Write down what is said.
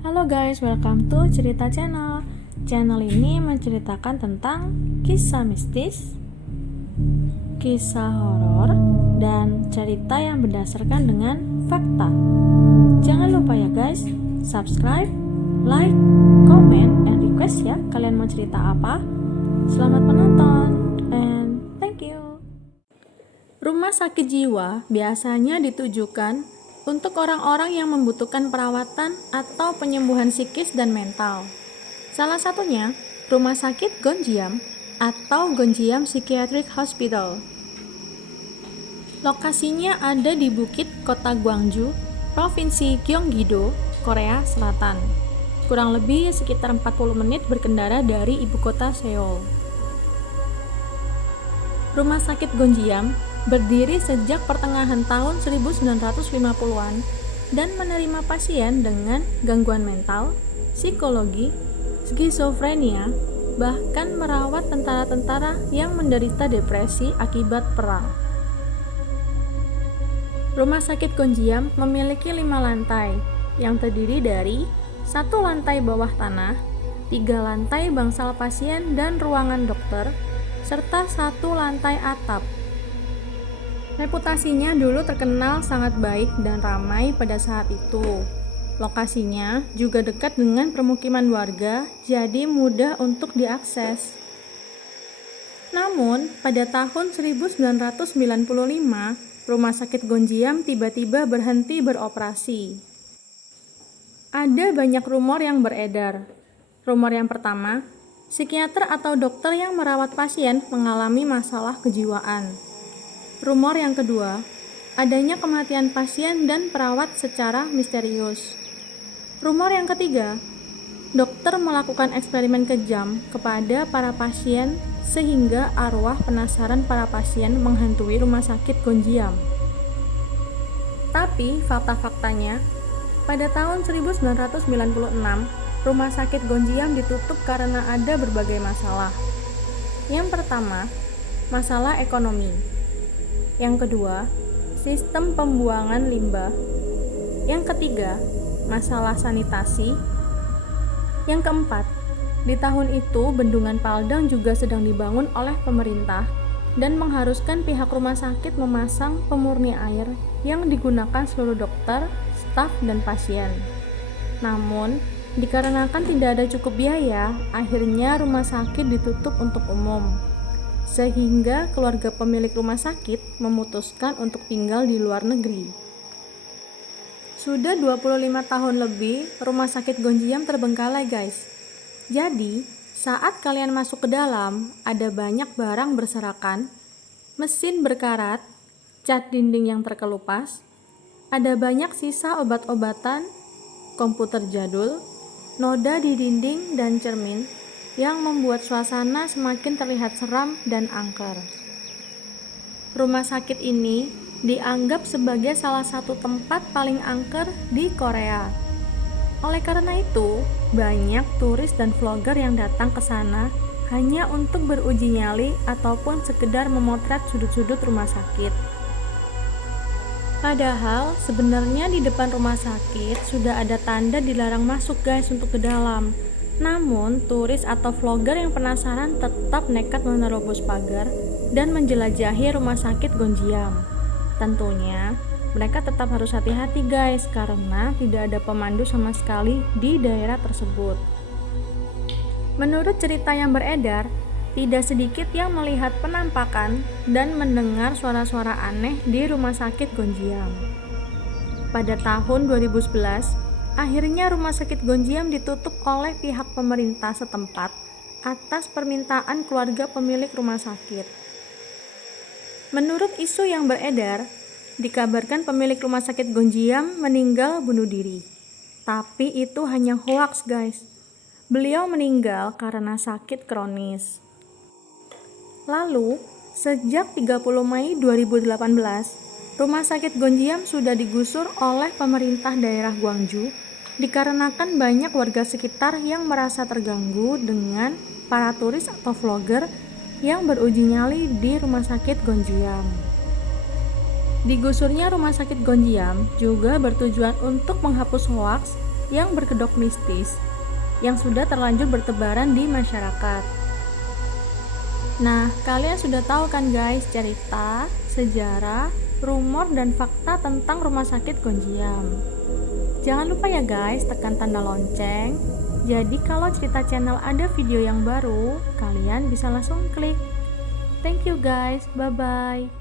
Halo guys, welcome to Cerita Channel. Channel ini menceritakan tentang kisah mistis, kisah horor, dan cerita yang berdasarkan dengan fakta. Jangan lupa ya guys, subscribe, like, comment, and request ya kalian mau cerita apa. Selamat menonton, and thank you. Rumah sakit jiwa biasanya ditujukan untuk orang-orang yang membutuhkan perawatan atau penyembuhan psikis dan mental. Salah satunya, Rumah Sakit Gonjiam atau Gonjiam Psychiatric Hospital. Lokasinya ada di Bukit Kota Gwangju, Provinsi Gyeonggi-do, Korea Selatan. Kurang lebih sekitar 40 menit berkendara dari ibu kota Seoul. Rumah Sakit Gonjiam berdiri sejak pertengahan tahun 1950-an dan menerima pasien dengan gangguan mental, psikologi, skizofrenia, bahkan merawat tentara-tentara yang menderita depresi akibat perang. Rumah Sakit Gonjiam memiliki 5 lantai yang terdiri dari 1 lantai bawah tanah, 3 lantai bangsal pasien dan ruangan dokter, serta 1 lantai atap. Reputasinya dulu terkenal sangat baik dan ramai pada saat itu. Lokasinya juga dekat dengan permukiman warga, jadi mudah untuk diakses. Namun, pada tahun 1995, Rumah Sakit Gonjiam tiba-tiba berhenti beroperasi. Ada banyak rumor yang beredar. Rumor yang pertama, psikiater atau dokter yang merawat pasien mengalami masalah kejiwaan. Rumor yang kedua, adanya kematian pasien dan perawat secara misterius. Rumor yang ketiga, dokter melakukan eksperimen kejam kepada para pasien sehingga arwah penasaran para pasien menghantui Rumah Sakit Gonjiam. Tapi fakta-faktanya, pada tahun 1996, Rumah Sakit Gonjiam ditutup karena ada berbagai masalah. Yang pertama, masalah ekonomi. Yang kedua, sistem pembuangan limbah. Yang ketiga, masalah sanitasi. Yang keempat, di tahun itu bendungan Paldang juga sedang dibangun oleh pemerintah dan mengharuskan pihak rumah sakit memasang pemurni air yang digunakan seluruh dokter, staf, dan pasien. Namun, dikarenakan tidak ada cukup biaya, akhirnya rumah sakit ditutup untuk umum. Sehingga keluarga pemilik rumah sakit memutuskan untuk tinggal di luar negeri. Sudah 25 tahun lebih, Rumah Sakit Gonjiam terbengkalai guys. Jadi, saat kalian masuk ke dalam, ada banyak barang berserakan, mesin berkarat, cat dinding yang terkelupas, ada banyak sisa obat-obatan, komputer jadul, noda di dinding dan cermin, yang membuat suasana semakin terlihat seram dan angker. Rumah sakit ini dianggap sebagai salah satu tempat paling angker di Korea. Oleh karena itu, banyak turis dan vlogger yang datang ke sana hanya untuk beruji nyali ataupun sekedar memotret sudut-sudut rumah sakit. Padahal sebenarnya di depan rumah sakit sudah ada tanda dilarang masuk guys untuk ke dalam. Namun, turis atau vlogger yang penasaran tetap nekat menerobos pagar dan menjelajahi Rumah Sakit Gonjiam. Tentunya, mereka tetap harus hati-hati guys, karena tidak ada pemandu sama sekali di daerah tersebut. Menurut cerita yang beredar, tidak sedikit yang melihat penampakan dan mendengar suara-suara aneh di Rumah Sakit Gonjiam. Pada tahun 2011, akhirnya Rumah Sakit Gonjiam ditutup oleh pihak pemerintah setempat atas permintaan keluarga pemilik rumah sakit. Menurut isu yang beredar, dikabarkan pemilik Rumah Sakit Gonjiam meninggal bunuh diri. Tapi itu hanya hoaks guys. Beliau meninggal karena sakit kronis. Lalu, sejak 30 Mei 2018, Rumah Sakit Gonjiam sudah digusur oleh pemerintah daerah Gwangju dikarenakan banyak warga sekitar yang merasa terganggu dengan para turis atau vlogger yang beruji nyali di Rumah Sakit Gonjiam. Digusurnya Rumah Sakit Gonjiam juga bertujuan untuk menghapus hoaks yang berkedok mistis yang sudah terlanjur bertebaran di masyarakat. Nah, kalian sudah tahu kan guys cerita, sejarah, rumor, dan fakta tentang Rumah Sakit Gonjiam. Jangan lupa ya guys, tekan tanda lonceng. Jadi kalau cerita channel ada video yang baru, kalian bisa langsung klik. Thank you guys, bye-bye.